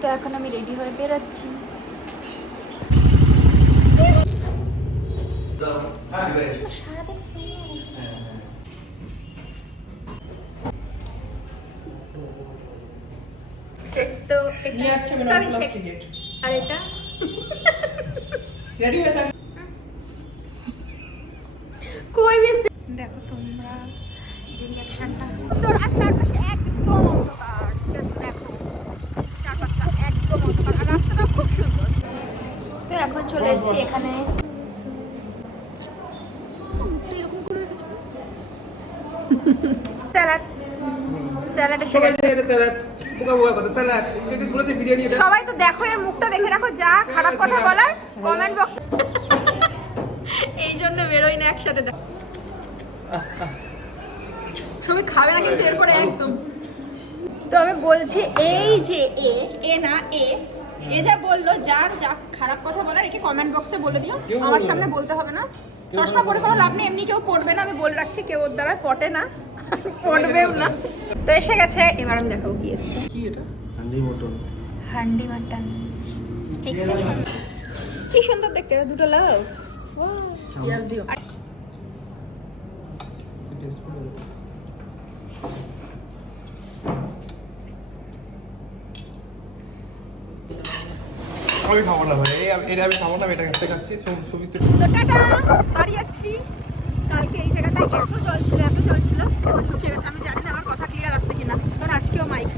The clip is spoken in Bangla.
তো এখন আমি রেডি হয়ে বেরোচ্ছি। সারাদিন তো আর এটা কই বেশি দেখো তোমরা রিঅ্যাকশনটা। তো চারপাশে একদম অন্ধকার, দেখো চারপাশটা একদম অন্ধকার আর রাস্তাটা খুব সুন্দর। তো এখন চলে এসেছি এখানে। স্যালাড স্যালাড এসে গেছে। সবাই তো দেখো এর মুখটা দেখে রাখো, যা খারাপ কথা বলার কমেন্ট বক্স। এই জন্য বেরোই না একসাথে। সবাই খাবে না কিন্তু এরপরে একদম। তো আমি বলছি এই যে এ না এ যা বললো, যার যা খারাপ কথা বলার একে কমেন্ট বক্সে বলে দিও, আমার সামনে বলতে হবে না। চশমা পরে কোনো লাভ নেই, এমনি কেউ পড়বে না, আমি বলে রাখছি, কেউ ওর দ্বারা পটে না, পড়বেও না। তো এসে গেছে, এবার আমি দেখাবো কি এসছে। কি এটা? হান্ডি মটন। হান্ডি মাটন কি সুন্দর দেখতে, দুটো লাভ পেঁয়াজ দিও। আমি খাবো না ভাই, এটা আমি খাবো না, এটা খেতে খাচ্ছি। ছবি তো টাটা, বাড়ি যাচ্ছি। কালকে এই জায়গাটায় এত জল ছিল, শুকিয়ে গেছে। আমি জানি না আমার কথা ক্লিয়ার আসছে কিনা, কারণ আজকেও মাইক